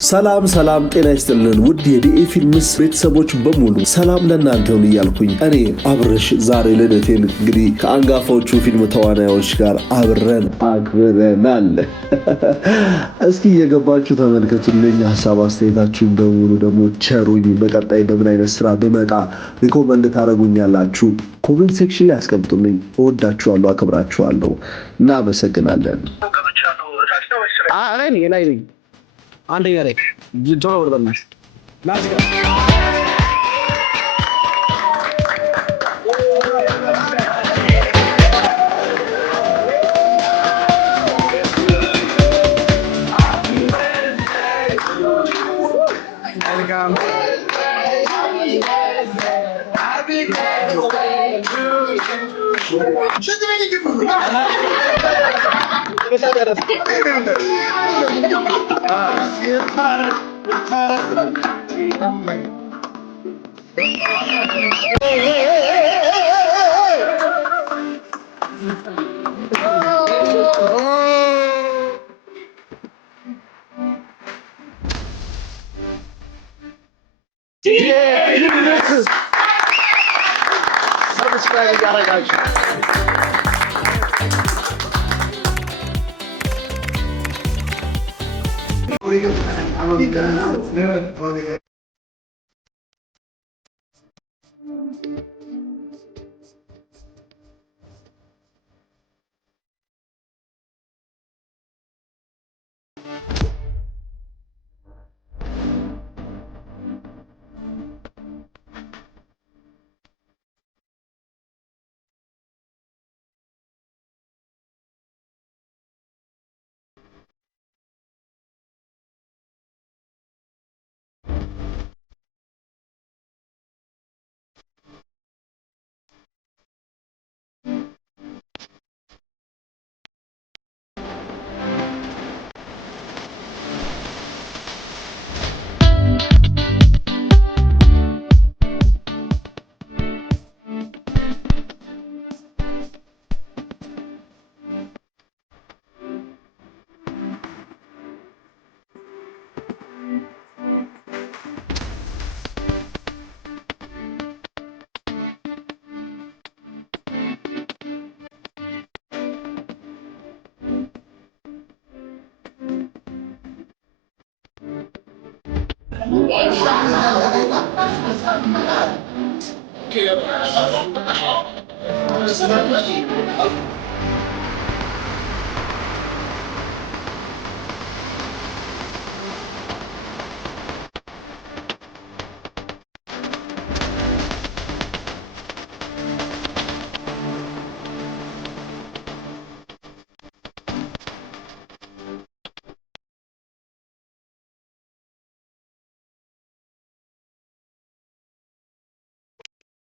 ሰላም ጤና ይስጥልን ውድ የዲኤ ፊልምስ ቤተሰቦች በሙሉ ሰላም ለእናንተ ይሁን እያልኩኝ እኔ አብርሽ ዛሬ ልደቴን እንግዲህ ከአንጋፋዎቹ ፊልም ተዋናዮች ጋር አብረን አክብረናል። እስኪ የገባችሁ ተመልከቱልኝ። ሀሳብ አስተያየታችሁን በሙሉ ደግሞ ቸሩኝ። በቀጣይ በምን አይነት ስራ ብመጣ ሪኮመንድ ታደርጉኛላችሁ? ኮሜንት ሴክሽን ላይ አስቀምጡልኝ። እወዳችኋለሁ፣ አከብራችኋለሁ። እናመሰግናለን። አንደኛ ላይ ጆሮ ወርበናሽ ላዚጋ Subscribe ያደርጋችሁ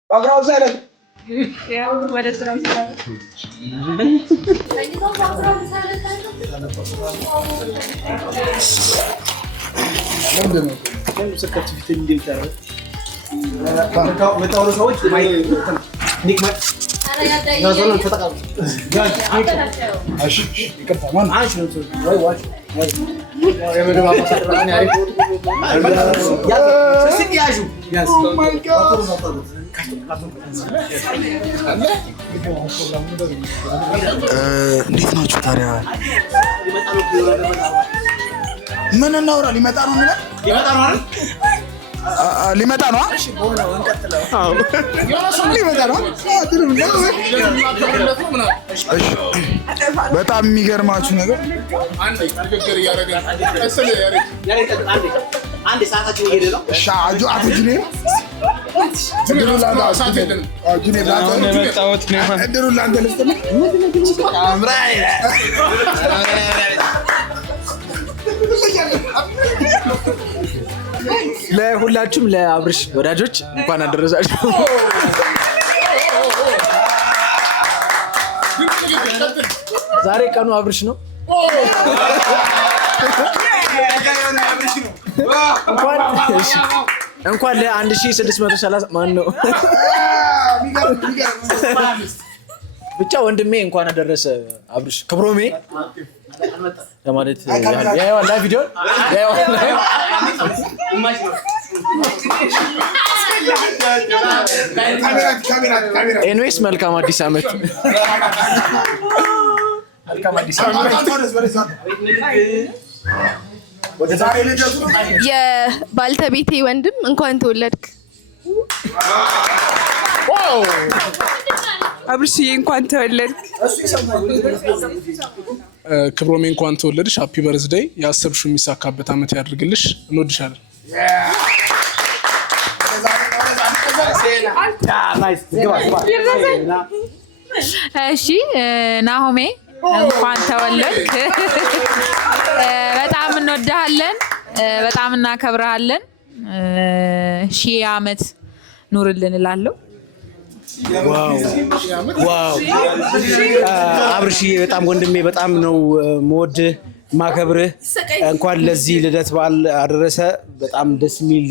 አብራው ዘለ ያው ወደ ስራው እንዴት ናችሁ ታዲያ? ምን እናውራ? ሊመጣ ነው አይደል? ሊመጣ ነው። በጣም የሚገርማችሁ ነገር ለሁላችሁም ለአብርሽ ወዳጆች እንኳን አደረሳችሁ። ዛሬ ቀኑ አብርሽ ነው። እንኳን ለ1630 ማን ነው ብቻ ወንድሜ እንኳን አደረሰ አብርሽ ክብሮሜ ለማለት ያው ላይ ቪዲዮ ያው ኤንዌስ መልካም አዲስ ዓመት የባልተቤቴ ወንድም እንኳን ተወለድክ። አብርሽዬ እንኳን ተወለድክ። ክብሮሜ እንኳን ተወለድሽ። ሃፒ በርዝዴይ። ያሰብሽው የሚሳካበት ዓመት ያድርግልሽ። እንወድሻለን። እሺ ናሆሜ እንኳን ተወለድክ። በጣም እንወድሃለን፣ በጣም እናከብርሃለን። ሺህ ዓመት ኑርልን እላለሁ። ዋው አብርሽዬ በጣም ወንድሜ በጣም ነው የምወድህ ማከብርህ። እንኳን ለዚህ ልደት በዓል አደረሰ። በጣም ደስ የሚል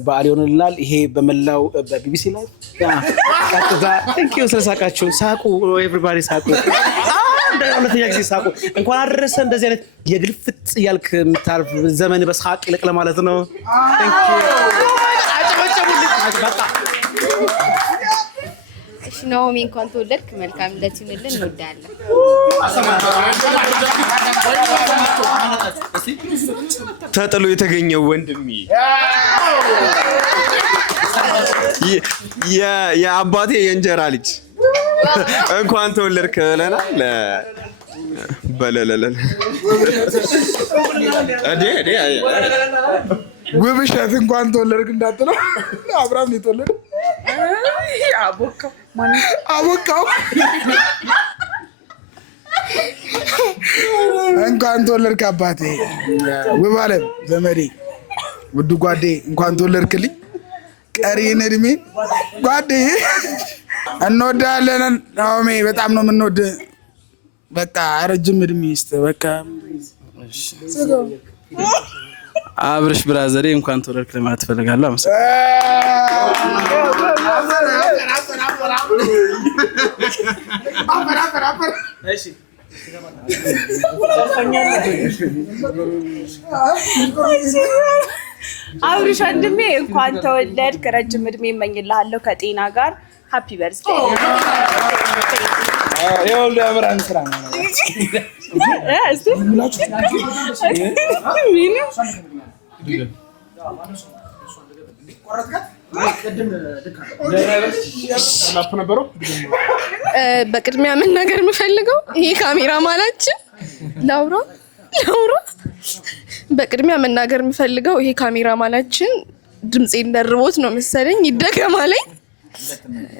በዓል ይሆንልናል። ይሄ በመላው በቢቢሲ ላይ ቀጥታ ቴንኪው ስለሳቃችሁ። ሳቁ ኤቭሪባዲ ሳቁ። ሁለተኛ ጊዜ ሳቁ። እንኳን አደረሰ። እንደዚህ አይነት የግልፍጥ እያልክ የምታርፍ ዘመን በሳቅ ይልቅ ለማለት ነው። እሺ ናሆሚ እንኳን ተወለድክ። መልካም ልደት ይሁንልን። እንወዳለን። ተጥሎ የተገኘው ወንድሜ የአባቴ የእንጀራ ልጅ እንኳን ተወለድክ ብለናል። በለለለ ውብሸት እንኳን ተወለድክ እንዳትለው። አብርሃም ነው የተወለደው። አቦካው እንኳን ተወለድክ አባቴ። ውብ አለም ዘመዴ ውድ ጓዴ እንኳን ተወለድክልኝ። ቀሪን እድሜ ጓዴ እንወዳለን። ናሆሜ በጣም ነው የምንወድ። በቃ ረጅም እድሜ ይስጥ። በቃ አብርሽ ብራዘሬ እንኳን ተወለድክ ለማለት ፈልጋለሁ። አብርሽ ወንድሜ እንኳን ተወለድክ። ረጅም እድሜ እመኝልሃለሁ ከጤና ጋር። ሃፒ በርዝዴይ። ይኸውልህ የአብርሃም ስራ ነው። በቅድሚያ መናገር የምፈልገው ይሄ ካሜራ ማላችን ላውራ በቅድሚያ መናገር የምፈልገው ይሄ ካሜራ ማላችን ድምጼ እንደርቦት ነው መሰለኝ ይደገማለኝ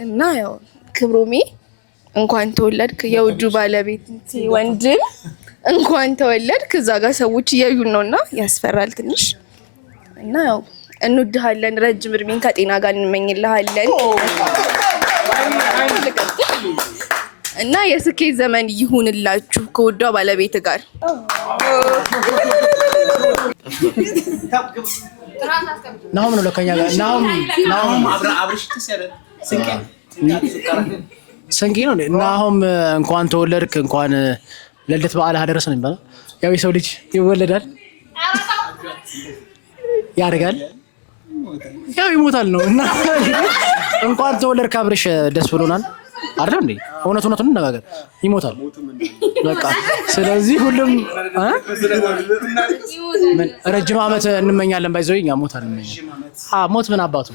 እና ያው ክብሮሜ እንኳን ተወለድክ። የውዱ ባለቤት ወንድም እንኳን ተወለድክ። እዛ ጋር ሰዎች እያዩን ነውና ያስፈራል ትንሽ እና ያው እንወድሃለን። ረጅም እድሜን ከጤና ጋር እንመኝልሃለን እና የስኬት ዘመን ይሁንላችሁ ከውዷ ባለቤት ጋር። ናሆም ነው ለከኛ ጋር ናሆም አብርሽ ሰንጌ ነው። ናሆም እንኳን ተወለድክ፣ እንኳን ለልደት በዓል አደረሰ ነው የሚባለው። ያው የሰው ልጅ ይወለዳል፣ ያደርጋል፣ ያው ይሞታል ነው እና እንኳን ተወለድክ አብርሽ፣ ደስ ብሎናል አይደል እንዴ? እውነቱን እንነጋገር፣ ይሞታል በቃ። ስለዚህ ሁሉም ረጅም ዓመት እንመኛለን። ባይዘው እኛ ሞት አንመኝ። ሞት ምን አባቱ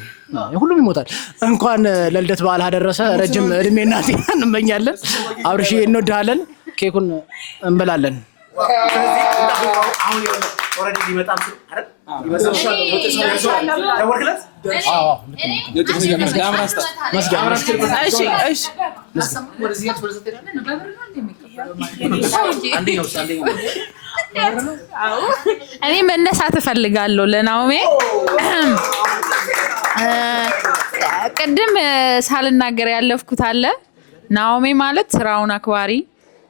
ሁሉም ይሞታል። እንኳን ለልደት በዓል አደረሰ። ረጅም እድሜና ጤና እንመኛለን። አብርሽ እንወድሃለን። ኬኩን እንበላለን። እኔ መነሳት እፈልጋለሁ ለናሆሜ። ቅድም ሳልናገር ያለፍኩት አለ። ናሆሜ ማለት ስራውን አክባሪ፣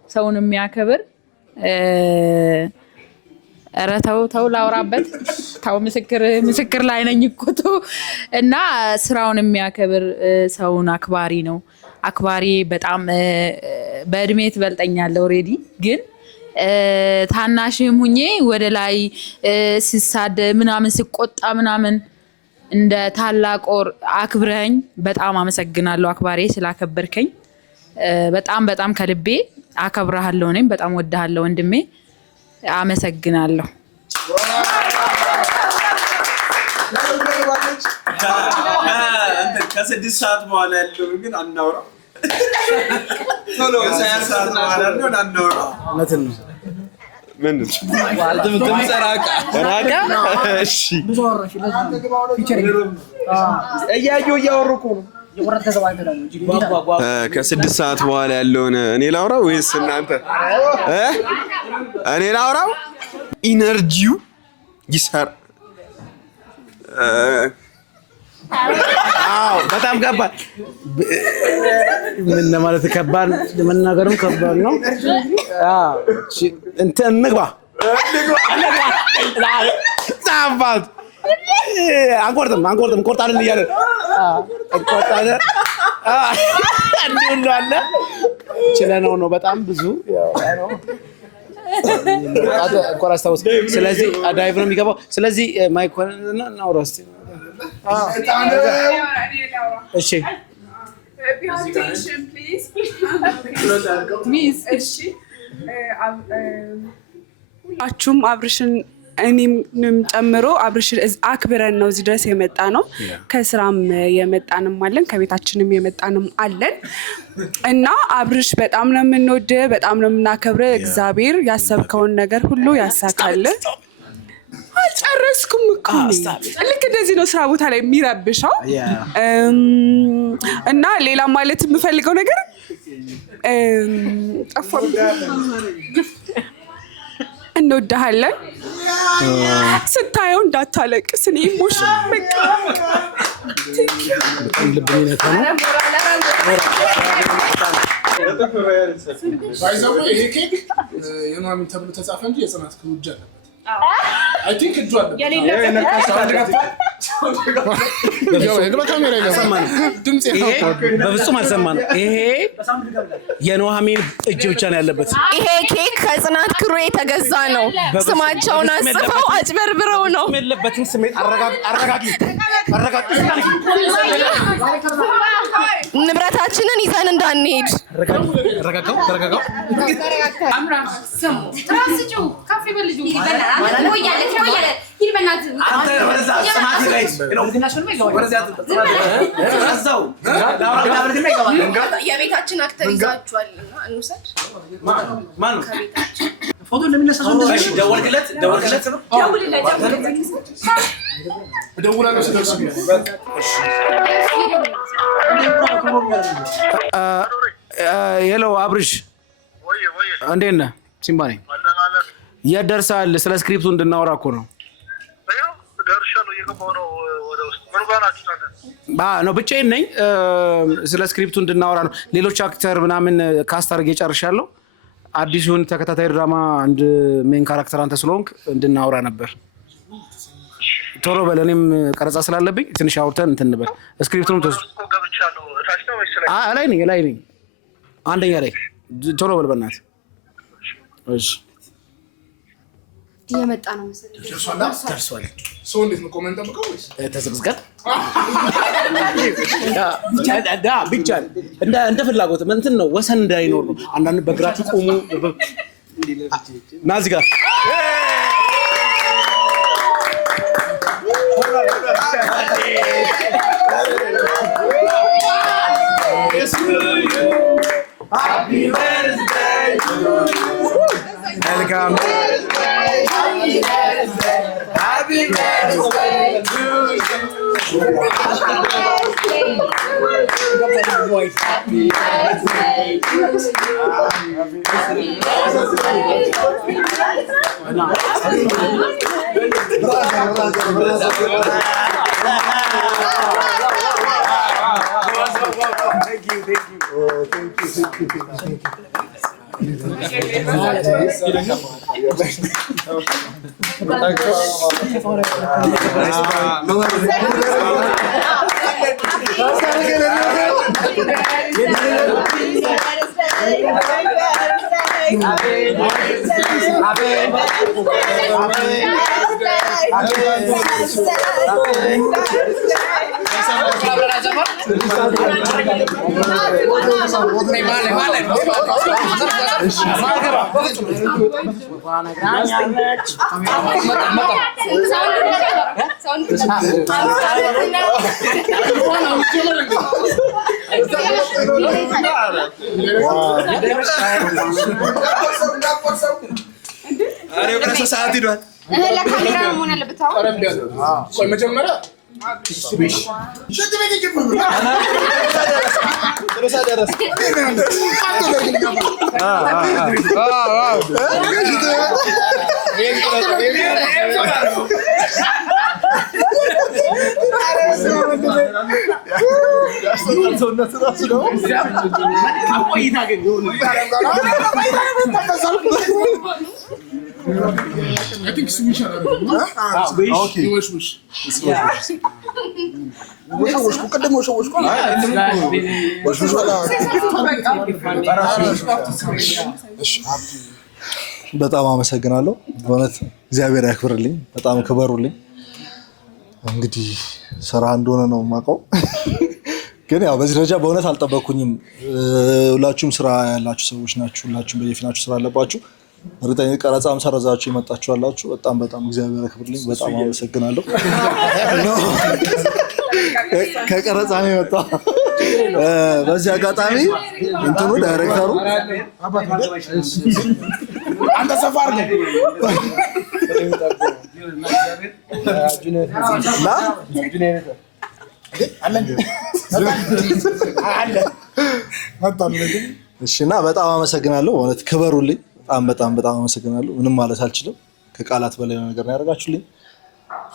ሰውን የሚያከብር ኧረ ተው ላውራበት ተው ምስክር ላይ ነኝ እኮ ተው። እና ስራውን የሚያከብር ሰውን አክባሪ ነው። አክባሪ በጣም በእድሜ ትበልጠኛለህ ኦልሬዲ፣ ግን ታናሽም ሁኜ ወደ ላይ ሲሳደ ምናምን ሲቆጣ ምናምን እንደ ታላቅ አክብረኝ በጣም አመሰግናለሁ አክባሪ ስላከበርከኝ በጣም ከልቤ አከብራለሁ እኔም በጣም ወድሃለሁ ወንድሜ አመሰግናለሁ ከ6 ሰዓት በኋላ ያለው ግን አናውራ ቶሎ ሰዓት በኋላ ነው አናውራ እንትን ነው ምን ተምጸራቃ ራቃ እሺ ብዙ አወራሽ እያወሩኩ ነው ከ6 ሰዓት በኋላ ያለውን እኔ ላውራው ወይስ እናንተ እኔ ላውራው ኢነርጂው ይሰር በጣም ከባድ ምን ማለት ከባድ መናገርም ከባድ ነው እንትን እንግባ ጻፋት አንቆርጥም እንቆርጣለን እያለ እንቆርጣለን እንዲሁ አለ ችለነው ነው በጣም ብዙ ያው እንኳን አስታውስ ስለዚህ ዳይቭ ነው የሚገባው ስለዚህ ማይኮን እና አውራስቲ እሺ ሁላችሁም አብርሽን እኔም ጨምሮ አብርሽን አክብረን ነው እዚህ ድረስ የመጣ ነው ከስራም የመጣንም አለን ከቤታችንም የመጣንም አለን እና አብርሽ በጣም ነው የምንወድ በጣም ነው የምናከብር እግዚአብሔር ያሰብከውን ነገር ሁሉ ያሳካልህ አልጨረስኩም እኮ ልክ እንደዚህ ነው ስራ ቦታ ላይ የሚረብሸው እና ሌላ ማለት የምፈልገው ነገር ጠፋም እንወድሃለን ስታየው እንዳታለቅስ እኔ ኢሞሽን በቃ ልብኝነት ነው ባይዘው ይሄ ኬክ የማሚ ተብሎ ተጻፈ እንጂ የጽናት ክሩጃ አለበት አይ ቲንክ እጁ አለ በፍጹም አልሰማንም ይሄ የኑሐሚን እጅ ብቻ ነው ያለበት ይሄ ኬክ ከጽናት ክሩ የተገዛ ነው ስማቸውን አጽፈው አጭበርብረው ነው የለበትም ስሜት አረጋጊ ንብረታችንን ይዘን እንዳንሄድ ተረጋጋው አምራ ሰሙ ትራስጩ ካፌ በልጁ ይበላል ይልበናት አንተ ወደዛ ጽናት ላይ ነው ወደዛው የቤታችን አክተር ይዛችኋልና እንውሰድ ማን ፎቶ ለሚነሳ ሰው እሺ ደወልክለት ነው ደውላለሁ ስለሱ ሄሎ አብርሽ እንዴት ነህ ሲምባ ነኝ የት ደርሰሃል ስለ ስክሪፕቱ እንድናወራ እኮ ነው ደርሻለሁ እየገባሁ ነው ወደ ውስጥ ምን ጋር ናችሁ ነው ብቻዬን ነኝ ስለ ስክሪፕቱ እንድናወራ ነው ሌሎች አክተር ምናምን ካስት አድርጌ ጨርሻለሁ አዲሱን ተከታታይ ድራማ አንድ ሜን ካራክተር አንተ ስለሆንክ እንድናወራ ነበር ቶሎ በል እኔም ቀረጻ ስላለብኝ ትንሽ አውርተን እንትን እንበል ስክሪፕቱን ተስ ገብቻለሁ ታች ነው ወይስ ላይ ነኝ አንደኛ ላይ ቶሎ በል በእናትህ እሺ የመጣ ነው መሰለኝ ደርሷል ሰው እንዴት ነው ኮሜንት አምቀው ወይስ ተዘግዝጋት ብቻ እንደ ፍላጎት እንትን ነው ወሰን እንዳይኖር ነው አንዳንድ በግራችሁ ቆሙ ና እዚህ ጋር Happy birthday to you. Welcome. Happy birthday. Happy birthday to you. Happy birthday to Thank you. Oh, thank you. I think Swish are okay. Wish. በጣም አመሰግናለሁ። በእውነት እግዚአብሔር ያክብርልኝ። በጣም ክበሩልኝ። እንግዲህ ስራ እንደሆነ ነው የማውቀው፣ ግን ያው በዚህ ደረጃ በእውነት አልጠበቅኩኝም። ሁላችሁም ስራ ያላችሁ ሰዎች ናችሁ። ሁላችሁም በየፊናችሁ ስራ አለባችሁ። እርግጠኛ ቀረጻም ሰረዛችሁ የመጣችሁ አላችሁ። በጣም እግዚአብሔር ያክብርልኝ። በጣም አመሰግናለሁ። ከቀረጻ ነው የመጣው። በዚህ አጋጣሚ እንትኑ ዳይሬክተሩ አንተ ሰፋር ነው እና በጣም አመሰግናለሁ። እውነት ክበሩልኝ። በጣም አመሰግናለሁ። ምንም ማለት አልችልም። ከቃላት በላይ ነገር ነው ያደርጋችሁልኝ።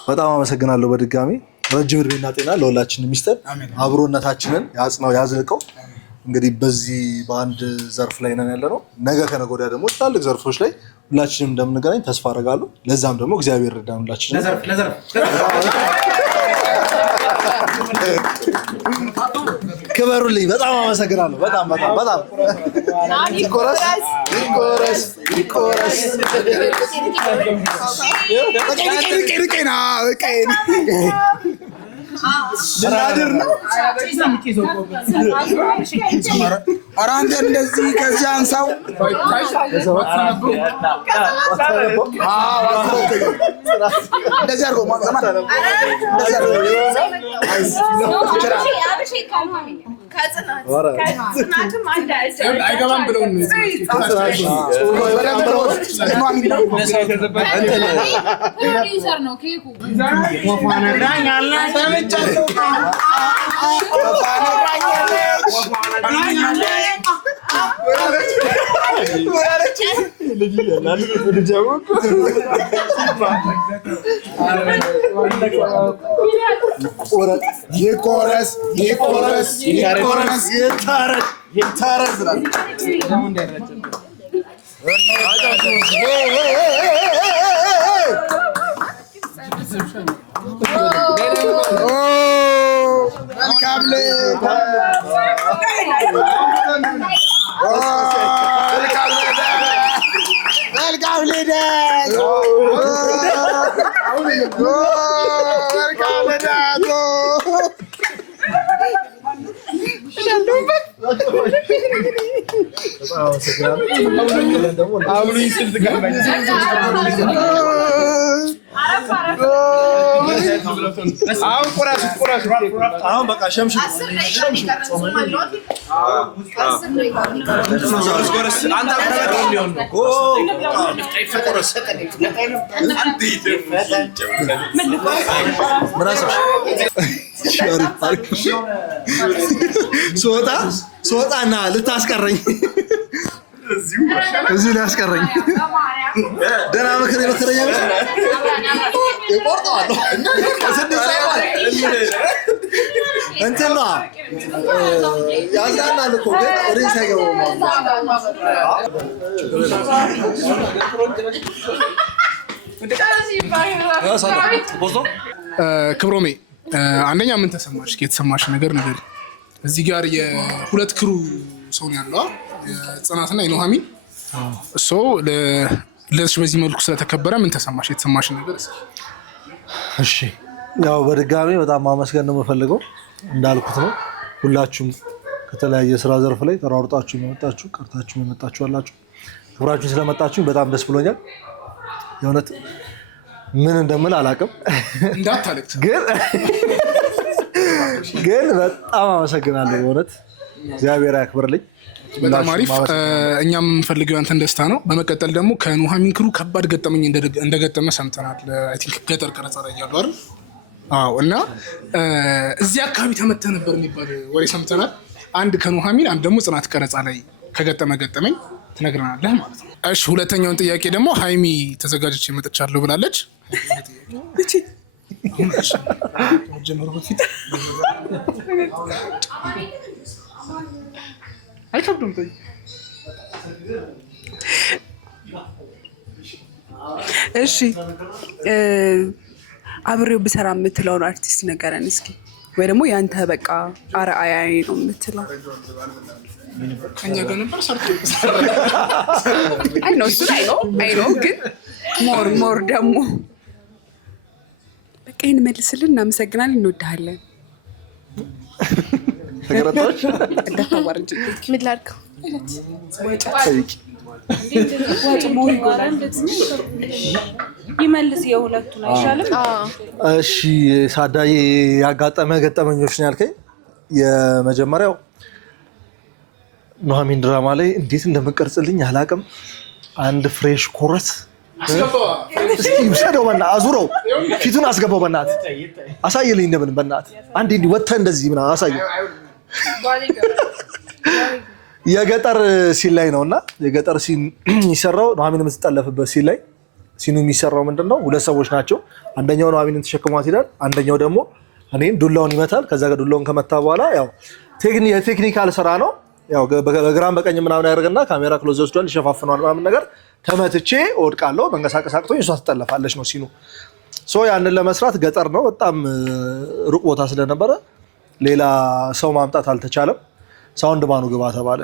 በጣም አመሰግናለሁ። በድጋሚ ረጅም እድሜና ጤና ለሁላችንም ይስጠን። አብሮነታችንን ያጽናው ያዝልቀው። እንግዲህ በዚህ በአንድ ዘርፍ ላይ ነን ያለነው። ነገ ከነገ ወዲያ ደግሞ ትላልቅ ዘርፎች ላይ ሁላችንም እንደምንገናኝ ተስፋ አደርጋለሁ። ለዛም ደግሞ እግዚአብሔር ይርዳን ሁላችንም። ክበሩልኝ። በጣም አመሰግናለሁ። በጣም ይቆረስ ዝናድር ነው። ኧረ አንተ እንደዚህ ከዚህ አንሳው። እንደዚህ አድርጎ አይገባም ብለው ሶጣና ልታስቀረኝ እዚህ ሊያስቀረኝ ደህና ምክር የመከረኝ ይቆርጠዋለሁ እንትን ነው ያዝናናል እኮ ግን ሬስ አይገባውም። ክብሮሜ አንደኛ ምን ተሰማሽ? የተሰማሽ ነገር ነገር እዚህ ጋር የሁለት ክሩ ሰው ነው ያለው፣ የጽናትና የኑሃሚን ለዚህ በዚህ መልኩ ስለተከበረ ምን ተሰማሽ? የተሰማሽ ነገር? እሺ ያው በድጋሚ በጣም ማመስገን ነው የምፈልገው። እንዳልኩት ነው ሁላችሁም ከተለያየ ስራ ዘርፍ ላይ ተሯሩጣችሁ የመጣችሁ ቀርታችሁ የመጣችሁ አላችሁ። ክብራችሁን ስለመጣችሁ በጣም ደስ ብሎኛል። የእውነት ምን እንደምል አላውቅም፣ እንዳታለቅስ ግን በጣም አመሰግናለሁ። በእውነት እግዚአብሔር ያክብርልኝ። በጣም አሪፍ። እኛም የምንፈልገው ያንተን ደስታ ነው። በመቀጠል ደግሞ ከኑሃሚን ክሩ ከባድ ገጠመኝ እንደገጠመ ሰምተናል። አይ ቲንክ ገጠር ቀረጻ ላይ ያለው አይደል? አዎ። እና እዚህ አካባቢ ተመተህ ነበር የሚባል ወሬ ሰምተናል። አንድ ከኑሃሚን አንድ ደግሞ ጽናት ቀረጻ ላይ ገጠመኝ ትነግረናለህ ማለት ነው። እሺ፣ ሁለተኛውን ጥያቄ ደግሞ ሃይሚ ተዘጋጅቼ መጥቻለሁ ብላለች። አይከብድም። እሺ አብሬው ብሰራ የምትለውን አርቲስት ነገረን እስኪ፣ ወይ ደግሞ ያንተ በቃ አርአያ ነው የምትለው። ከኛ ጋር ነበር ሰርቶ አይ ነው እሱ አይ ነው ግን ሞር ደግሞ በቃ ይሄን መልስልን። እናመሰግናለን፣ እንወድሃለን። ተገረጣች እንደታወርጅ ምን ላድርገው? ይመልስ የሁለቱን አይሻልም? እሺ ሳዳዬ ያጋጠመ ገጠመኞች ነው ያልከኝ። የመጀመሪያው ኑሃሚን ድራማ ላይ እንዴት እንደምቀርጽልኝ አላውቅም። አንድ ፍሬሽ ኮረስ እስኪ ውሰደው፣ በእናትህ አዙረው፣ ፊቱን አስገባው፣ በእናትህ አሳይልኝ። እንደምን በእናትህ አንዴ እንዲህ ወጥተህ እንደዚህ ምናምን አሳየው። የገጠር ሲን ላይ ነውና የገጠር ሲን የሚሰራው ኑሃሚን የምትጠለፍበት ሲን ላይ ሲኑ የሚሰራው ምንድነው? ሁለት ሰዎች ናቸው። አንደኛው ኑሃሚንን ተሸክሟት ይላል፣ አንደኛው ደግሞ እኔን ዱላውን ይመታል። ከዛ ዱላውን ከመታ በኋላ ያው የቴክኒካል ስራ ነው። ያው በግራም በቀኝ ምናምን ያደርግና ካሜራ ክሎዝ ወስዷል፣ ይሸፋፍነዋል ምናምን ነገር። ተመትቼ እወድቃለሁ፣ መንቀሳቀስ አቅቶኝ እሷ ትጠለፋለች ነው ሲኑ። ያንን ለመስራት ገጠር ነው፣ በጣም ሩቅ ቦታ ስለነበረ ሌላ ሰው ማምጣት አልተቻለም። ሳውንድ ማኑ ግባ ተባለ።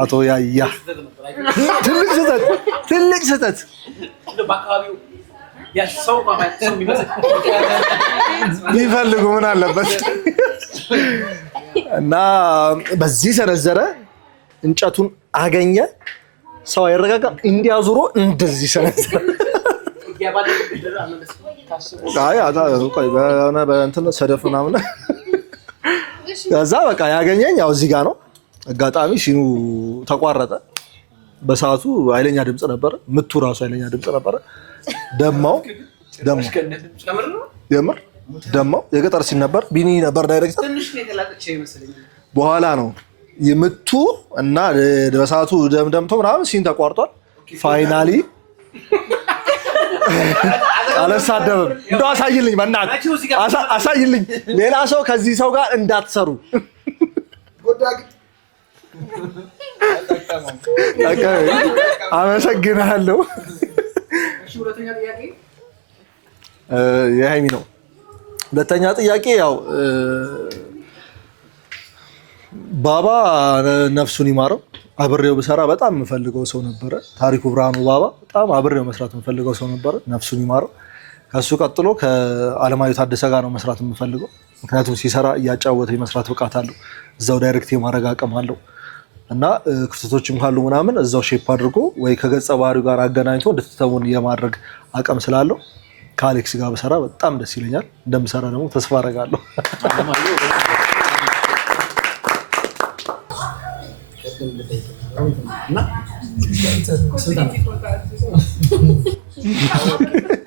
አቶ ያያ ትልቅ ስህተት ቢፈልጉ ምን አለበት እና በዚህ ሰነዘረ። እንጨቱን አገኘ፣ ሰው አይረጋጋም። እንዲያዙሮ እንደዚህ ሰነዘረ። በእንትን ሰደፍ ምናምን ከዛ በቃ ያገኘኝ ያው እዚህ ጋር ነው። አጋጣሚ ሲኑ ተቋረጠ። በሰዓቱ ኃይለኛ ድምፅ ነበረ፣ ምቱ ራሱ ኃይለኛ ድምፅ ነበረ። ደማው የገጠር ሲን ነበር። ቢኒ ነበር ዳይሬክተር። በኋላ ነው የምቱ እና በሰዓቱ ደምደምቶ ምናምን ሲን ተቋርጧል። ፋይናሊ አልሳደብም። እንደው አሳይልኝ፣ በእናትህ አሳይልኝ። ሌላ ሰው ከዚህ ሰው ጋር እንዳትሰሩ። አመሰግናለሁ። የሃይሚ ነው። ሁለተኛ ጥያቄ ያው ባባ ነፍሱን ይማረው፣ አብሬው ብሰራ በጣም የምፈልገው ሰው ነበረ። ታሪኩ ብርሃኑ ባባ በጣም አብሬው መስራት የምፈልገው ሰው ነበረ። ነፍሱን ይማረው። ከሱ ቀጥሎ ከአለማየሁ ታደሰ ጋር ነው መስራት የምፈልገው። ምክንያቱም ሲሰራ እያጫወተ የመስራት ብቃት አለው፣ እዛው ዳይሬክት የማድረግ አቅም አለው እና ክፍተቶችም ካሉ ምናምን እዛው ሼፕ አድርጎ ወይ ከገጸ ባህሪው ጋር አገናኝቶ እንድትተውን የማድረግ አቅም ስላለው ከአሌክስ ጋር ብሰራ በጣም ደስ ይለኛል። እንደምሰራ ደግሞ ተስፋ አደርጋለሁ።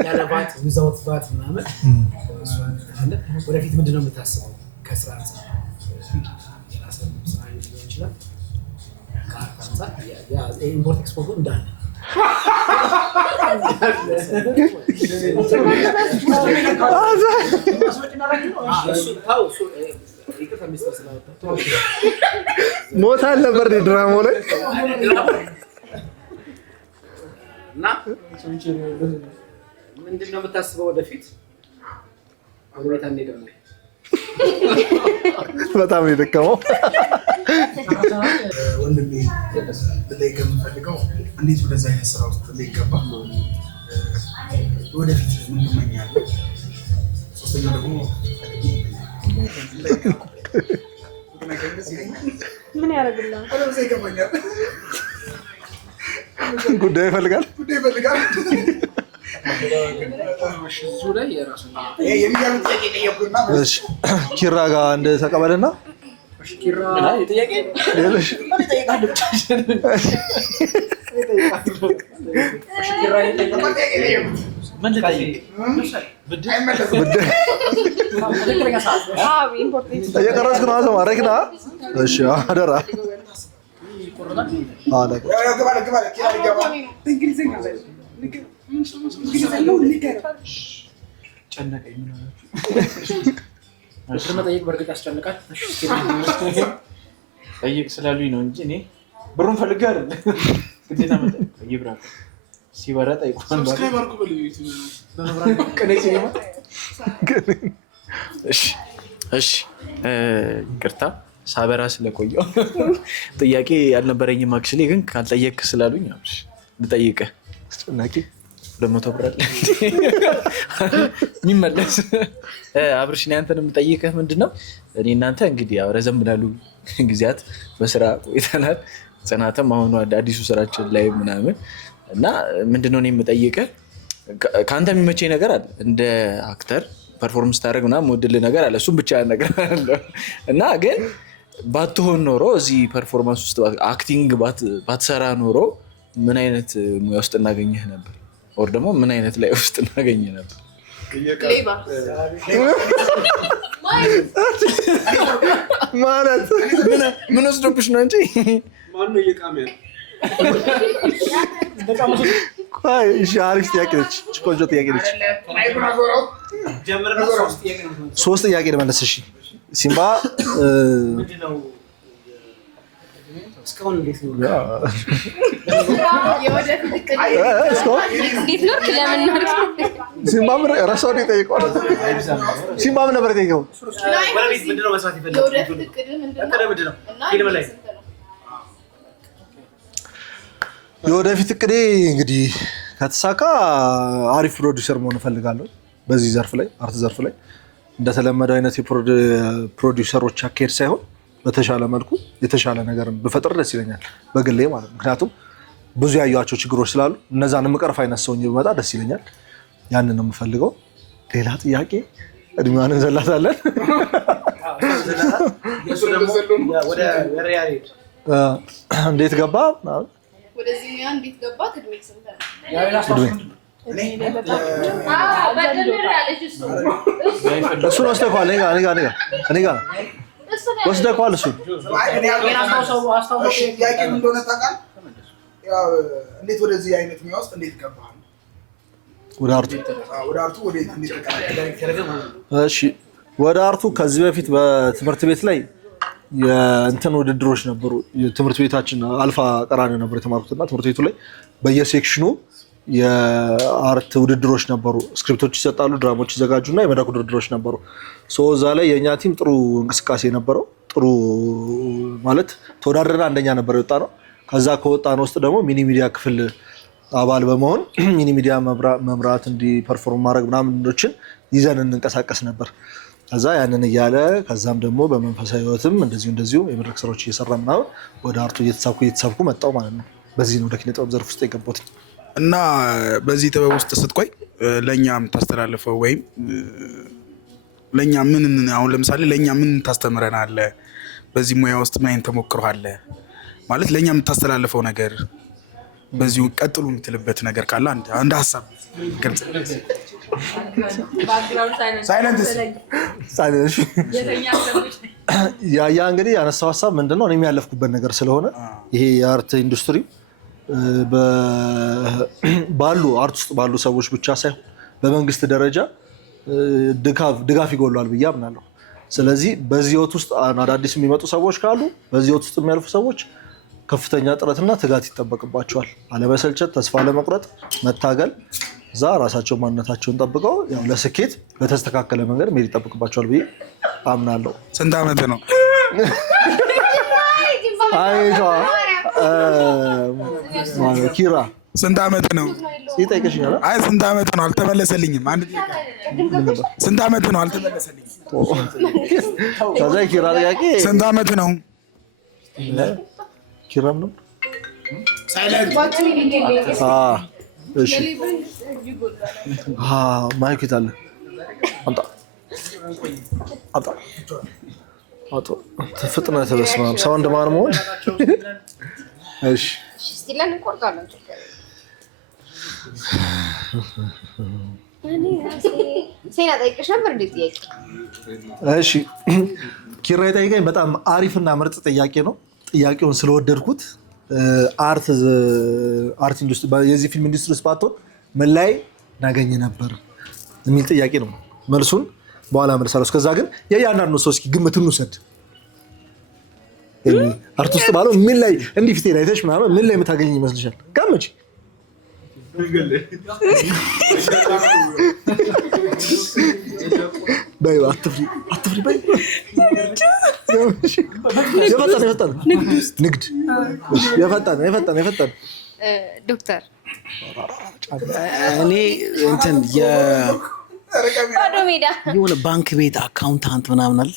ያለባት ዊዛውት ባት ምናምን ወደፊት ምንድን ነው የምታስበው? ከስራ አንፃር የራስን ስራ ሊሆን ይችላል። ከአርት አንፃር ኢምፖርት ኤክስፖርቱ እንዳለ ሞት አልነበር ድራማው ላይ እና ምንድን ነው የምታስበው ወደፊት? አሁን እንሄድም በጣም የደከመው ወንድሜ ልጠይቅ የምፈልገው እንዴት ወደዛ አይነት ስራ ውስጥ ልገባ ወደፊት ምን ትመኛለህ? ሶስተኛ ደግሞ ምን ያደርግልሃል? ጉዳይ ይፈልጋል። ኪራ ጋር አንድ ተቀበልና እየቀረስክ ነው ማድረግና እሺ አደራ መጠየቅ በእርግጥ ያስጨንቃል። ጠይቅ ስላሉኝ ነው እንጂ እኔ ብሩን ፈልጌ አይደለም። ግዴታ መጠየቅ ብራ ሲበራ ጠይቁ። እሺ ይቅርታ ሳበራ ስለቆየው ጥያቄ ያልነበረኝም አክቹሊ ግን ካልጠየቅ ስላሉኝ ልጠይቅህ። አስጨናቂ 200 ብር አለ የሚመለስ አብርሽ እኔ አንተን የምጠይቅህ ምንድነው እኔ እናንተ እንግዲህ ያው ረዘም ላሉ ጊዜያት በስራ ቆይተናል። ጽናትም አሁን ወደ አዲሱ ስራችን ላይ ምናምን እና ምንድነው እኔ የምጠይቅህ ከአንተ የሚመቸኝ ነገር አለ እንደ አክተር ፐርፎርማንስ ታደርግ ምናምን የምወድልህ ነገር አለ። እሱም ብቻ ነገር አለ እና ግን ባትሆን ኖሮ እዚህ ፐርፎርማንስ ውስጥ አክቲንግ ባትሰራ ኖሮ ምን አይነት ሙያ ውስጥ እናገኘህ ነበር? ኦር ደግሞ ምን አይነት ላይ ውስጥ እናገኘህ ነበር? ማለት ምን ወስዶብሽ ነው እንጂ ማነው እየቃመ ያለው? እሺ አሪፍ ጥያቄ ነች። ቆንጆ ጥያቄ ነች። ሶስት ጥያቄ ልመለስ። እሺ ሲምባ ሲምባ ምን ነበር የጠየቀው? የወደፊት እቅዴ እንግዲህ ከተሳካ አሪፍ ፕሮዲውሰር መሆን እፈልጋለሁ። በዚህ ዘርፍ ላይ አርት ዘርፍ ላይ እንደተለመደው አይነት የፕሮዲውሰሮች አካሄድ ሳይሆን በተሻለ መልኩ የተሻለ ነገር ብፈጥር ደስ ይለኛል በግሌ ማለት ነው። ምክንያቱም ብዙ ያዩዋቸው ችግሮች ስላሉ እነዛን የምቀርፍ አይነት ሰው ብመጣ ደስ ይለኛል። ያንን ነው የምፈልገው። ሌላ ጥያቄ እድሜዋን እንዘላታለን። እንዴት ገባ ወደዚህ ሙያ እንዴት ገባ? እድሜ ስንት ነው? እሱን ወስደኸዋል። እኔ ጋር ወስደኸዋል። እሱን እንዴት ወደዚህ አይነት ሙያ ውስጥ እንዴት ገባህ? ወደ አርቱ እሺ፣ ወደ አርቱ ከዚህ በፊት በትምህርት ቤት ላይ የእንትን ውድድሮች ነበሩ። ትምህርት ቤታችን አልፋ ቀራኒዮ ነበር የተማርኩትና ትምህርት ቤቱ ላይ በየሴክሽኑ የአርት ውድድሮች ነበሩ። ስክሪፕቶች ይሰጣሉ፣ ድራማዎች ይዘጋጁና የመድረክ ውድድሮች ነበሩ። እዛ ላይ የእኛ ቲም ጥሩ እንቅስቃሴ ነበረው። ጥሩ ማለት ተወዳድረን አንደኛ ነበር የወጣ ነው። ከዛ ከወጣ ነው ውስጥ ደግሞ ሚኒ ሚዲያ ክፍል አባል በመሆን ሚኒ ሚዲያ መምራት ፐርፎርም ማድረግ ምናምኖችን ይዘን እንንቀሳቀስ ነበር። ከዛ ያንን እያለ ከዛም ደግሞ በመንፈሳዊ ህይወትም እንደዚሁ የመድረክ ስራዎች እየሰራ ምናምን ወደ አርቱ እየተሳብኩ መጣሁ ማለት ነው። በዚህ ነው ወደ ኪነ ጥበብ ዘርፍ ውስጥ የገባሁት። እና በዚህ ጥበብ ውስጥ ስትቆይ ለእኛ የምታስተላልፈው ወይም ለእኛ ምን አሁን ለምሳሌ ለእኛ ምን ታስተምረናለህ? በዚህ ሙያ ውስጥ ምን አይነት ተሞክሮ አለ ማለት ለእኛ የምታስተላልፈው ነገር በዚሁ ቀጥሉ የምትልበት ነገር ካለ አንድ ሀሳብ ግልጽ። ያ እንግዲህ ያነሳው ሀሳብ ምንድነው እኔ የሚያለፍኩበት ነገር ስለሆነ ይሄ የአርት ኢንዱስትሪ አርት ውስጥ ባሉ ሰዎች ብቻ ሳይሆን በመንግስት ደረጃ ድጋፍ ይጎሏል ብዬ አምናለሁ። ስለዚህ በዚህ ህይወት ውስጥ አዳዲስ የሚመጡ ሰዎች ካሉ በዚህ ህይወት ውስጥ የሚያልፉ ሰዎች ከፍተኛ ጥረትና ትጋት ይጠበቅባቸዋል። አለመሰልቸት፣ ተስፋ ለመቁረጥ መታገል፣ እዛ ራሳቸው ማንነታቸውን ጠብቀው ያው ለስኬት በተስተካከለ መንገድ መሄድ ይጠበቅባቸዋል ብዬ አምናለሁ። ስንት ዓመት ነው? ኪራ ስንት ዓመት ነው? ይጠይቅሽኛል። አይ ስንት ዓመት ነው? አልተመለሰልኝም። አንድ ስንት ዓመት ነው? አልተመለሰልኝም። ከዛ ኪራ ጥያቄ ስንት ዓመት ነው? ኪራም ነው። እሺ ማይክ ይታለ አምጣ አቶ ፍጥነት በስማም ሳውንድ ማን መሆን። እሺ ስቲለን እንቆርጣለን። ሴና ጠይቀሽ ነበር እንዴ? ጥያቄ እሺ ኪራ ጠይቀኝ። በጣም አሪፍና ምርጥ ጥያቄ ነው። ጥያቄውን ስለወደድኩት አርት ኢንዱስትሪ የዚህ ፊልም ኢንዱስትሪ ውስጥ ባትሆን ምን ላይ እናገኝ ነበር የሚል ጥያቄ ነው። መልሱን በኋላ መልሳለሁ። እስከዛ ግን የእያንዳንዱ ሰው እስኪ ግምት እንውሰድ። አርት ውስጥ ባለው ምን ላይ እንዲህ ፊቴ ላይ አይተሽ ምናምን ምን ላይ የምታገኝ ይመስልሻል? ገምች። በይ አትፍሪ በይ። የፈጠነ ንግድ የፈጠነ ዶክተር እኔ እንትን ባዶ ሜዳ የሆነ ባንክ ቤት አካውንታንት ምናምን አለ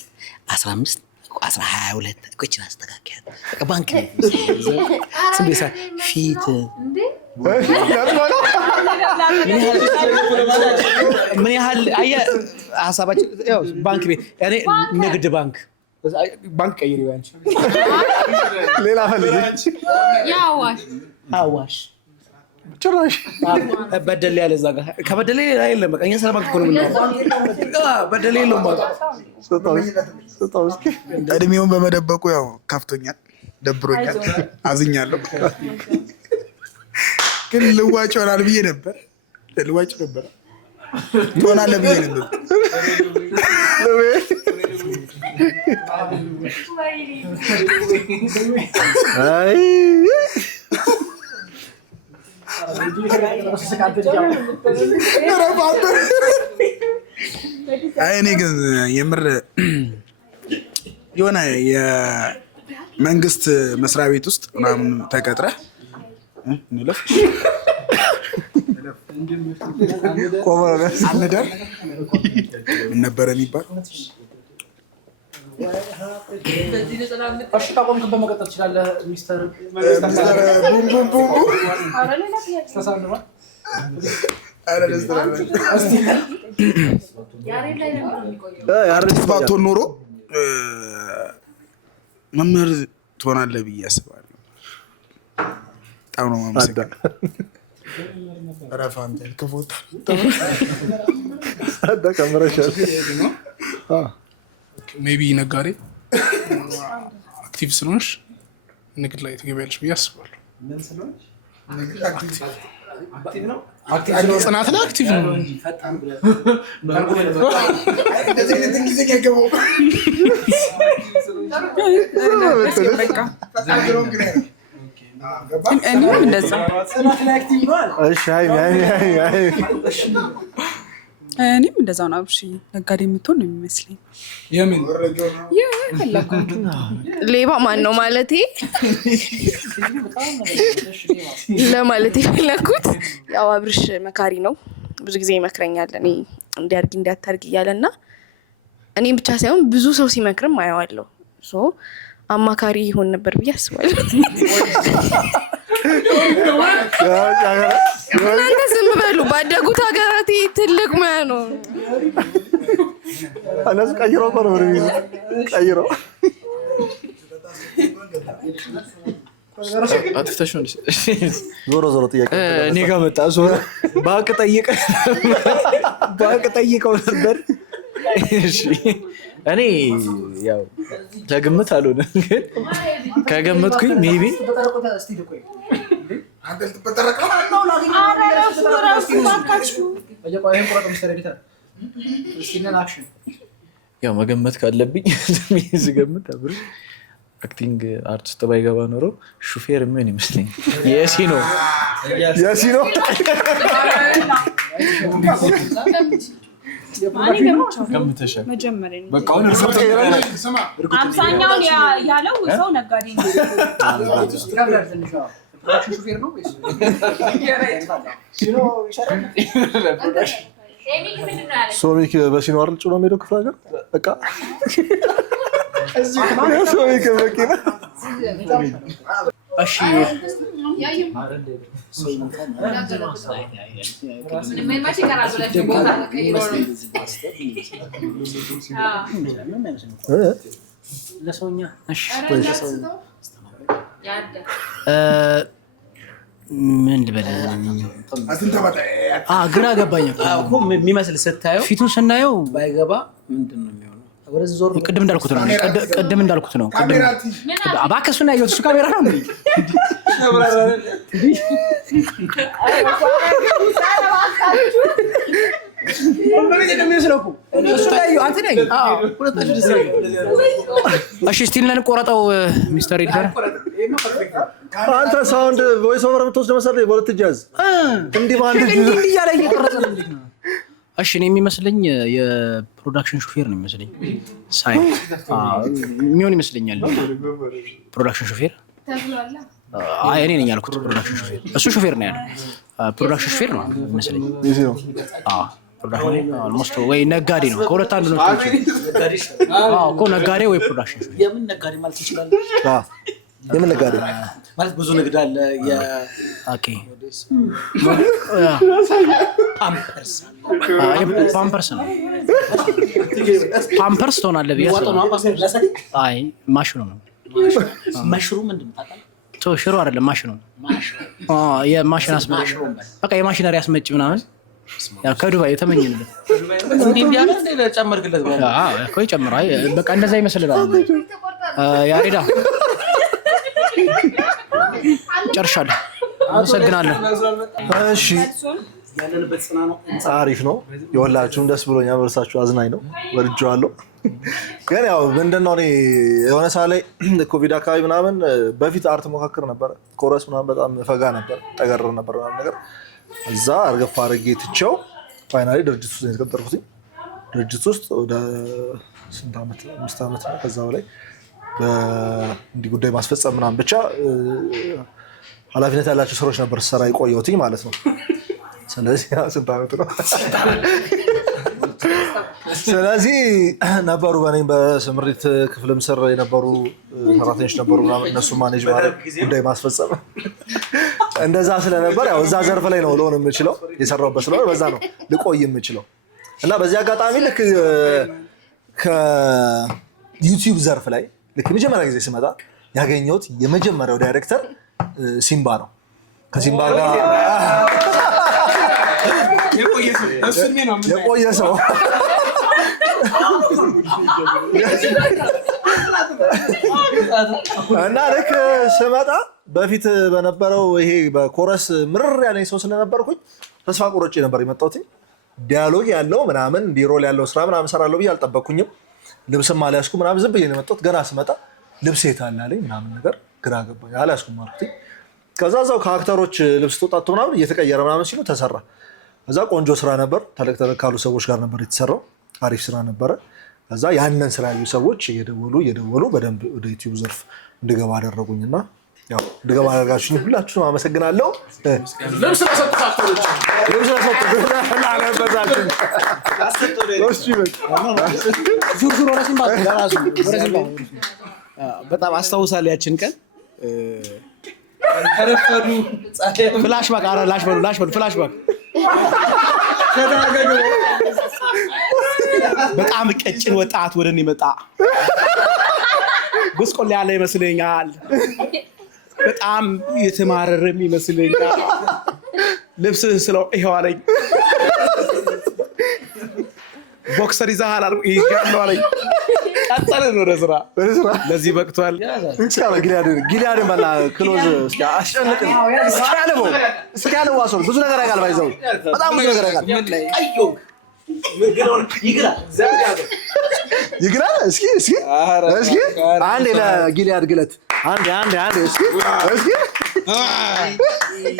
15 22 እኮችን አስተካክያት ባንክ ቤት ስንቤሳ ፊት ምን ያህል አየህ ሀሳባችን ባንክ ቤት እኔ ንግድ ባንክ ቀይሪ አንቺ ሌላ ፈልጊ። አዋሽ ጭራሽ በደሌ ያለ እዛ ጋር ከበደሌ ላይ የለም። በቃ እኛ ስለ ባንክ እኮ ነው የምናወራው። በደሌ የለውም ማለት እድሜውን በመደበቁ ያው ከፍቶኛል፣ ደብሮኛል፣ አዝኛለሁ። ግን ልዋጭ ይሆናል ብዬ ነበር። ልዋጭ ነበር ትሆናለህ ብዬ ነበር። አይ እኔ ግን የምር የሆነ የመንግስት መስሪያ ቤት ውስጥ ምናምን ተቀጥረህ እንለፍ አንደር ምን ነበር የሚባል እሺ ታቆምክበት መቀጠል ትችላለህ ሚስተር ቡም ቡም ቡም ተሳንማ ባትሆን ኖሮ መምህር ትሆናለህ ብዬ አስባለሁ። በጣም ነው የማመሰግነው። ረፋንተ ከፎታ ሜቢ ነጋዴ አክቲቭ ስለሆንሽ ንግድ ላይ ትገቢያለሽ ብዬ አስባለሁ። ጽናት ላይ አክቲቭ ነው። እኔም እንደዛ እኔም እንደዛው ነው። አብሽ ነጋዴ የምትሆን ነው የሚመስለኝ። የምን ሌባ ማን ነው ማለቴ ለማለት የፈለኩት ያው አብርሽ መካሪ ነው። ብዙ ጊዜ ይመክረኛል እኔ እንዲያርጊ እንዳታርጊ እያለና እኔም ብቻ ሳይሆን ብዙ ሰው ሲመክርም አየዋለሁ። ሶ አማካሪ ይሆን ነበር ብዬ አስባለሁ። እናንተ ዝም በሉ። ባደጉት ሀገራት ትልቅ ሙያ ነው። እነሱ ቀይሮ ነው ቀይሮ አጥፍተሽ ነው ዞሮ ጥያቄ እኔ ጋር መጣ። ባቅ ጠይቀው ነበር። እሺ እኔ ያው ለግምት አልሆነም፣ ግን ከገመትኩኝ ሜቢ ያው መገመት ካለብኝ ዝገምት አብሮ አክቲንግ አርት ውስጥ ባይገባ ኖሮ ሹፌር ምን ይመስለኝ የሲኖ መጀመሪያ በቃ አሁን አብዛኛውን ያለው ሰው ነጋዴ ነው። ሶሚክ በሲኖ አይደል ጭኖ ሄዶ ክፍለ ሀገር በቃ ሶሚክ መኪና እሺ ለሰውኛ ምን ልበል ግራ ገባኝ እኮ የሚመስል ስታየው ፊቱን ስናየው ባይገባ ምንድን ነው የሚሆነው? ወደዚህ ዞር ቅድም እንዳልኩት ነው እባክህ እሱን ያየሁት እሱ ካሜራ ነው እንዴ? እሺ እስቲ እንቆረጠው ሚስተር ኤድጋር አንተ ሳውንድ ቮይስ ኦቨር የምትወስድ መሰለኝ በሁለት እጅ ያዝ እንዲህ በአንድ እጅ እያለ እየቀረጸ ነው። እሺ እኔ የሚመስለኝ የፕሮዳክሽን ሹፌር ነው የሚመስለኝ ሳይ የሚሆን ይመስለኛል። ፕሮዳክሽን ሹፌር አይ እኔ ነኝ ያልኩት ፕሮዳክሽን ሹፌር እሱ ሹፌር ነው ያለው። ፕሮዳክሽን ሹፌር ነው የሚመስለኝ። ፕሮዳክሽን ኦልሞስት ወይ ነጋዴ ነው ከሁለት አንዱ ነው እኮ ነጋዴ ወይ ፕሮዳክሽን ሹፌር። የምን ነጋዴ ማለት ይችላል? የምን ነጋዴ ማለት ብዙ ንግድ አለ። ኦኬ ፓምፐርስ ነው ፓምፐርስ ትሆናለህ ብዬ አይ ማሽኑ ነው። ማሽሩ ምንድን ነው ታውቃለህ? ሽሮ አይደለም ማሽኑ ነው። የማሽን አስመጭ በቃ የማሽነሪ አስመጭ ምናምን ከዱባይ የተመኘንለት እንዲህ ያለ እንደ ጨመርክለት እኮ ይጨምራል። በቃ እንደዛ ይመስልላል። ያሬዳ ጨርሻለሁ። አመሰግናለሁ። እሺ ያለንበት ጽና ነው። አሪፍ ነው። የወላችሁም ደስ ብሎኛል። በርሳችሁ አዝናኝ ነው። ወድጄዋለሁ። ግን ያው ምንድነው እኔ የሆነ ሰዓት ላይ ኮቪድ አካባቢ ምናምን በፊት አርት ሞካክር ነበር። ኮረስ ምናምን በጣም ፈጋ ነበር፣ ጠገር ነበር ምናምን ነገር እዛ አርገፍ አድርጌ ትቼው ፋይናሊ ድርጅት ውስጥ የተቀጠርኩት። ድርጅት ውስጥ ወደ ስንት ዓመት 5 ዓመት ነው። ከዛ በላይ በእንዲህ ጉዳይ ማስፈጸም ምናምን ብቻ ኃላፊነት ያላቸው ስራዎች ነበር ሰራ የቆየሁት ማለት ነው። ስለዚህ ስንት ዓመት ነው። ስለዚህ ነበሩ በእኔም በስምሪት ክፍልም ስር የነበሩ ሰራተኞች ነበሩ ምናምን እነሱ ማኔጅ ማድረግ ጉዳይ ማስፈጸም እንደዛ ስለነበር ያው እዛ ዘርፍ ላይ ነው ልሆን የምችለው የሰራሁበት ስለሆነ በዛ ነው ልቆይ የምችለው እና በዚህ አጋጣሚ ልክ ከዩቲዩብ ዘርፍ ላይ ልክ መጀመሪያ ጊዜ ስመጣ ያገኘሁት የመጀመሪያው ዳይሬክተር ሲምባ ነው። ከሲምባ ጋር የቆየ ሰው እና ልክ ስመጣ በፊት በነበረው ይሄ በኮረስ ምርር ያለኝ ሰው ስለነበርኩኝ ተስፋ ቆርጬ ነበር የመጣሁት። ዲያሎግ ያለው ምናምን ቢሮል ያለው ስራ ምናምን ሰራለሁ ብዬ አልጠበቅኩኝም። ልብስም አልያዝኩም ምናምን ዝም ብዬ ነው የመጣሁት። ገና ስመጣ ልብስ የት አለ አለኝ ምናምን ነገር ግራ ገባኝ። አልያዝኩም አልኩት። ከዛ እዛው ከአክተሮች ልብስ ተወጣጥቶ ምናምን እየተቀየረ ምናምን ሲሉ ተሰራ። ከዛ ቆንጆ ስራ ነበር። ተለቅ ተለቅ ካሉ ሰዎች ጋር ነበር የተሰራው። አሪፍ ስራ ነበረ። ከዛ ያንን ስራ ያዩ ሰዎች እየደወሉ በደንብ ወደ ዩቲዩብ ዘርፍ እንድገባ አደረጉኝና ያው እንድገባ አደረጋችሁኝ። ሁላችሁም አመሰግናለሁ። ልብስ ለሰጡት አክተሮች በጣም አስታውሳለሁ ያችን ቀን ፍላሽ ባክ አረ ላሽ በሉ ፍላሽ ባክ በጣም ቀጭን ወጣት ወደ እኔ መጣ። ጎስቆል ያለ ይመስለኛል። በጣም የተማረረም ይመስለኛል። ልብስ ስለው ይሄው አለኝ። ቦክሰር ይዘሃል አለኝ። ቀጠልን ወደ ስራ ለዚህ በቅቷል። ጊሊያድ ባላ ክሎዝ እስኪ አስጨንቅን እስኪ ያለው ዋሶል ብዙ ነገር ያጋል ባይዘው በጣም ብዙ ነገር ያጋል ይግራል። እስኪ አንዴ ለጊሊያድ ግለት አንዴ እስኪ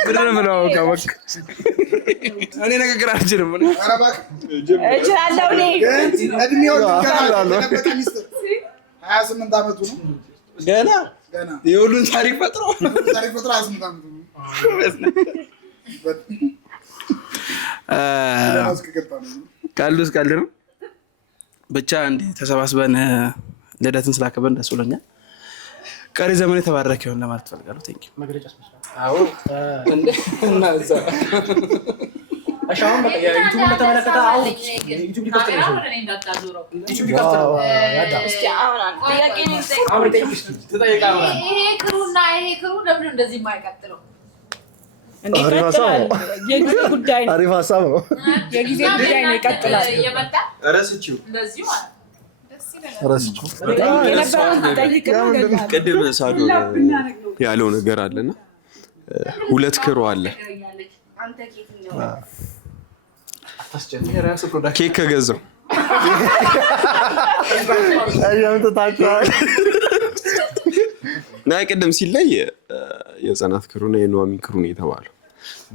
ምንም ነው ከበቅ እኔ ንግግር አልችልም። እችላለሁ እኔ እድሜው ገና 28 ዓመቱ ነው ገና የሁሉን ታሪክ ፈጥሮ 28 ዓመቱ ነው። ቀልዱስ ቀልድ ነው። ብቻ እንደ ተሰባስበን ልደትን ስላከበርን ደስ ብሎኛል። ቀሪ ዘመን የተባረከ ይሁን ለማለት ፈልጋለሁ። ቴንክ ዩ መግለጫ ስፔሻል። አዎ እና እዛ አሻም በቃ ዩቲዩብ በተመለከተ አው ዩቲዩብ ሊከፍት ነው። ዩቲዩብ ሊከፍት ነው። እስኪ አሁን ጥያቄ ነው ተጠይቃው። ይሄ ክሩ ለምን እንደዚህ የማይቀጥለው? የጊዜ ጉዳይ ነው። አሪፍ ሀሳብ ነው። የጊዜ ጉዳይ ነው። ይቀጥላል። እየመጣ ረስቺው እንደዚህ ማለት ረስቺው ቅድም ሳዶ ያለው ነገር አለና 2 ክሩ አለ። ኬክ ከገዛው ናይ ቅድም ሲለይ የጽናት ክሩና የኑሐሚን ክሩ ነው የተባለው፣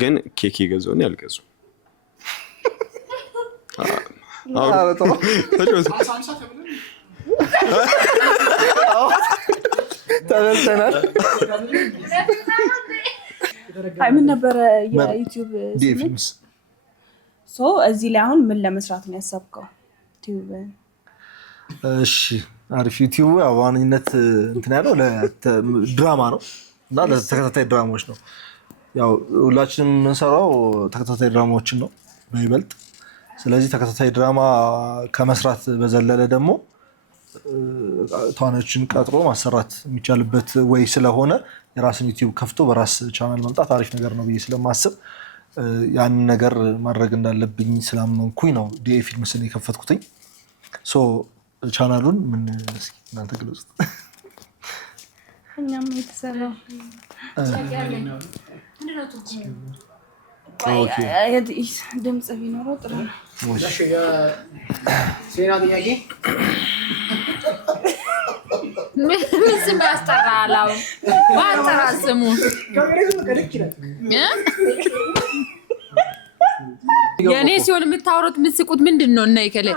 ግን ኬክ የገዛው ነው ያልገዛው። ተበልተናል። ምን ነበረ የዩቲዩብ ፊልምስ? እዚህ ላይ አሁን ምን ለመስራት ነው ያሰብከው? እሺ አሪፍ። ዩቲዩብ በዋነኝነት እንትን ያለው ለድራማ ነው እና ለተከታታይ ድራማዎች ነው። ያው ሁላችንም የምንሰራው ተከታታይ ድራማዎችን ነው በይበልጥ። ስለዚህ ተከታታይ ድራማ ከመስራት በዘለለ ደግሞ ተዋናዮችን ቀጥሮ ማሰራት የሚቻልበት ወይ ስለሆነ የራስን ዩቲዩብ ከፍቶ በራስ ቻናል መምጣት አሪፍ ነገር ነው ብዬ ስለማስብ ያንን ነገር ማድረግ እንዳለብኝ ስላመንኩኝ ነው ዲኤ ፊልምስን የከፈትኩትኝ። ቻናሉን ምን እናንተ ግለጹት። እኛም የተሰራው ድምፅ ቢኖረው ጥሩ ነው። ሴና ጥያቄ ምን ስም ያስጠራል? አሁን ባጠራ ስሙ የኔ ሲሆን የምታወሩት የምትስቁት ምንድን ነው? እና ይከለ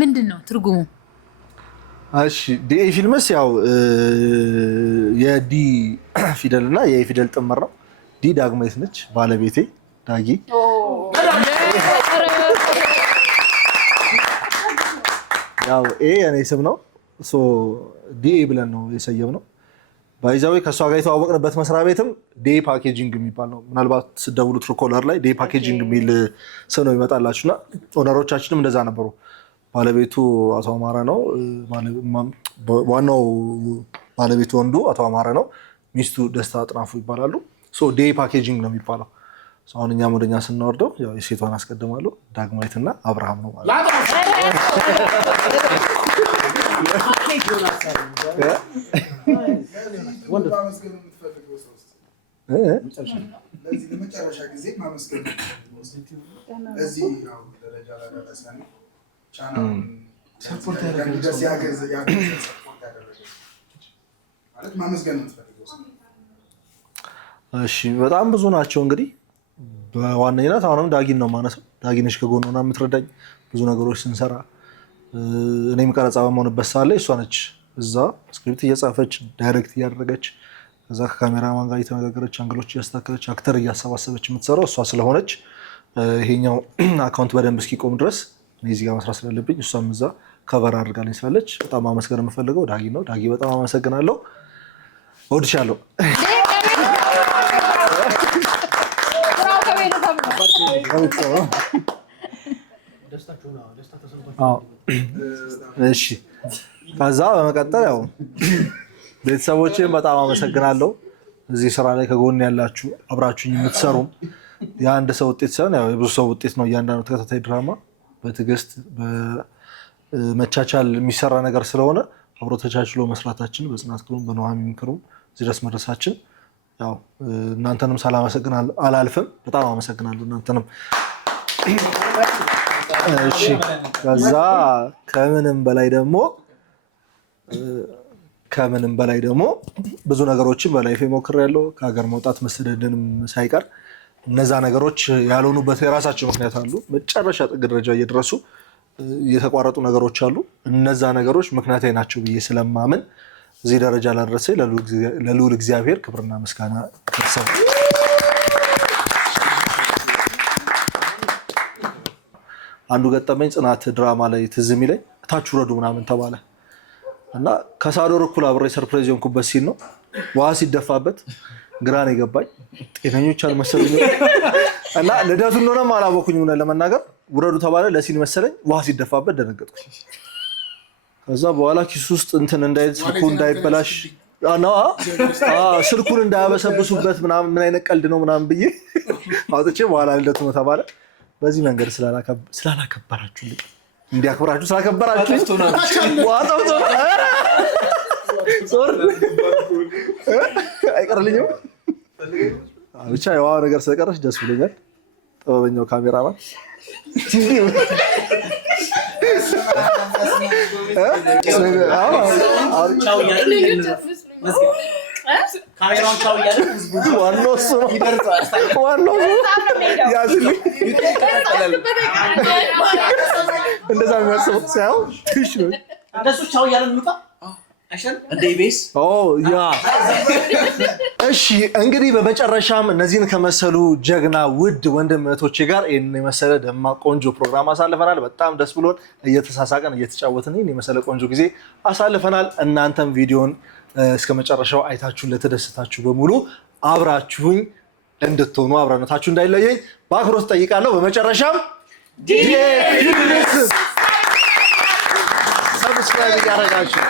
ምንድን ነው ትርጉሙ? እሺ ዲኤ ፊልምስ ያው የዲ ፊደል እና የኤ ፊደል ጥምር ነው። ዲ ዳግማዊት ነች ባለቤቴ ዳጊ። ያው ኤ የኔ ስም ነው። ዲኤ ብለን ነው የሰየምነው። ባይዛዌ ከእሷ ጋር የተዋወቅንበት መስሪያ ቤትም ዴይ ፓኬጂንግ የሚባል ነው። ምናልባት ስደውሉ ትሩኮለር ላይ ዴይ ፓኬጂንግ የሚል ስም ነው ይመጣላችሁ። እና ኦነሮቻችንም እንደዛ ነበሩ። ባለቤቱ አቶ አማረ ነው። ዋናው ባለቤቱ ወንዱ አቶ አማረ ነው። ሚስቱ ደስታ አጥናፉ ይባላሉ። ዴይ ፓኬጂንግ ነው የሚባለው። አሁን እኛም ወደኛ ስናወርደው የሴቷን አስቀድማለሁ ዳግማዊትና አብርሃም ነው ማለት ለመጨረሻ ጊዜ ማመስገን እዚህ ደረጃ ላይ ደረሰን። ቻናሉን ሰፖርት ማለት ማመስገን የምትፈልገው? እሺ በጣም ብዙ ናቸው። እንግዲህ በዋነኝነት አሁንም ዳጊን ነው ማነሳው። ዳጊነሽ ከጎን ሆና የምትረዳኝ ብዙ ነገሮች ስንሰራ። እኔም ቀረጻ በመሆንበት ሰዓት ላይ እሷ ነች እዛ ስክሪፕት እየጻፈች ዳይሬክት እያደረገች ከዛ ከካሜራማን ጋር እየተነጋገረች አንግሎች እያስተካከለች አክተር እያሰባሰበች የምትሰራው እሷ ስለሆነች ይሄኛው አካውንት በደንብ እስኪቆም ድረስ እኔ እዚህ ጋር መስራት ስላለብኝ እሷም እዛ ከቨር አድርጋልኝ ስላለች በጣም ማመስገን የምፈልገው ዳጊ ነው። ዳጊ በጣም አመሰግናለሁ። እወድሻለሁ። እሺ ከዛ በመቀጠል ያው ቤተሰቦቼን በጣም አመሰግናለሁ። እዚህ ስራ ላይ ከጎን ያላችሁ አብራችሁኝ የምትሰሩ የአንድ ሰው ውጤት ሳይሆን ያው የብዙ ሰው ውጤት ነው። እያንዳንዱ ተከታታይ ድራማ በትዕግስት በመቻቻል የሚሰራ ነገር ስለሆነ አብሮ ተቻችሎ መስራታችን በጽናት ክሩም በኑሐሚን ክሩም እዚህ ድረስ መድረሳችን ያው እናንተንም ሳላመሰግን አላልፍም። በጣም አመሰግናለሁ እናንተንም። እሺ ከዛ ከምንም በላይ ደግሞ ከምንም በላይ ደግሞ ብዙ ነገሮችን በላይፌ ሞክሬያለሁ ከሀገር መውጣት መሰደድንም ሳይቀር እነዛ ነገሮች ያልሆኑበት የራሳቸው ምክንያት አሉ መጨረሻ ጥግ ደረጃ እየደረሱ የተቋረጡ ነገሮች አሉ እነዛ ነገሮች ምክንያታዊ ናቸው ብዬ ስለማምን እዚህ ደረጃ ላደረሰ ለልዑል እግዚአብሔር ክብርና ምስጋና ይድረሰው አንዱ ገጠመኝ ጽናት ድራማ ላይ ትዝ የሚለኝ ታች ውረዱ ምናምን ተባለ እና ከሳዶር እኩል አብሬ ሰርፕራይዝ የሆንኩበት ሲል ነው ውሃ ሲደፋበት ግራን የገባኝ ጤነኞች አልመሰሉኝም እና ልደቱ እንደሆነም አላወኩኝም ለመናገር ውረዱ ተባለ ለሲን መሰለኝ ውሃ ሲደፋበት ደነገጥኩኝ ከዛ በኋላ ኪስ ውስጥ እንትን ስልኩ እንዳይበላሽ ስልኩን እንዳያበሰብሱበት ምናምን ምን አይነት ቀልድ ነው ምናምን ብዬ አውጥቼ በኋላ ልደቱ ነው ተባለ በዚህ መንገድ ስላላከበራችሁልኝ እንዲያከብራችሁ ስላከበራችሁ ዋጣውቶ አይቀርልኝም ብቻ የዋ ነገር ስለቀረች ደስ ብሎኛል ጥበበኛው ካሜራማን ካሜራውን ቻው እያለ ዋናው እሱ ነው ዋናው ያዝልኝ እንደዛ የሚያስበው ሳይሆን ትሽ ነው እንደሱ ቻው እያለ እንውጣ እንደ ኢቢኤስ ያ እሺ እንግዲህ በመጨረሻም እነዚህን ከመሰሉ ጀግና ውድ ወንድም እህቶቼ ጋር ይሄን የመሰለ ደማቅ ቆንጆ ፕሮግራም አሳልፈናል በጣም ደስ ብሎን እየተሳሳቀን እየተጫወትን ይሄን የመሰለ ቆንጆ ጊዜ አሳልፈናል እናንተም ቪዲዮን እስከ መጨረሻው አይታችሁ ለተደሰታችሁ በሙሉ አብራችሁኝ እንድትሆኑ አብራነታችሁ እንዳይለየኝ በአክብሮት ጠይቃለሁ በመጨረሻም ሰብስክራይብ ያደርጋችሁ